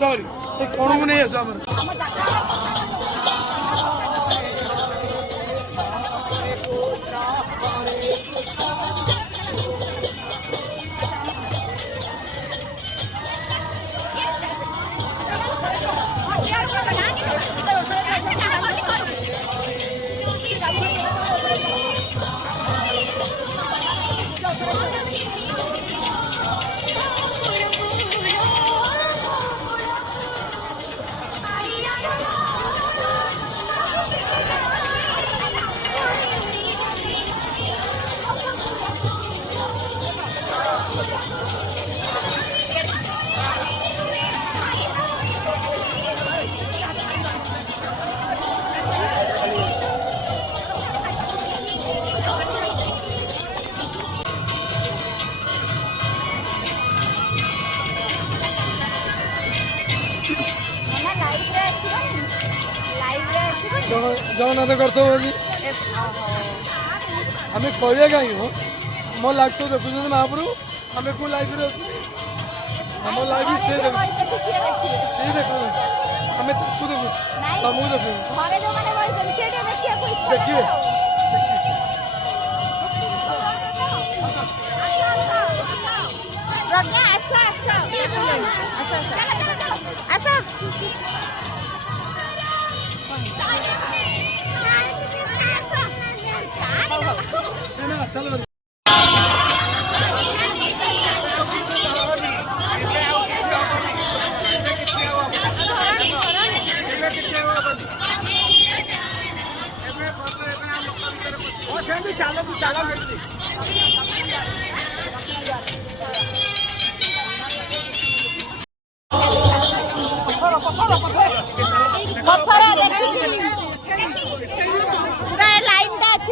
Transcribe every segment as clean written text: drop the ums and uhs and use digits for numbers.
सॉरी कौन को नहीं है सामने जगन्नाथ करते आम कह कहीं हो मो लाइफ तो देखुं महाप्रभु आम को लाइफ आम लाइफ सी देख आम देखु तुमको देखु देखिए चलो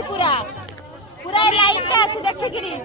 पूरा पूरा लाइन टा अच्छी देखिए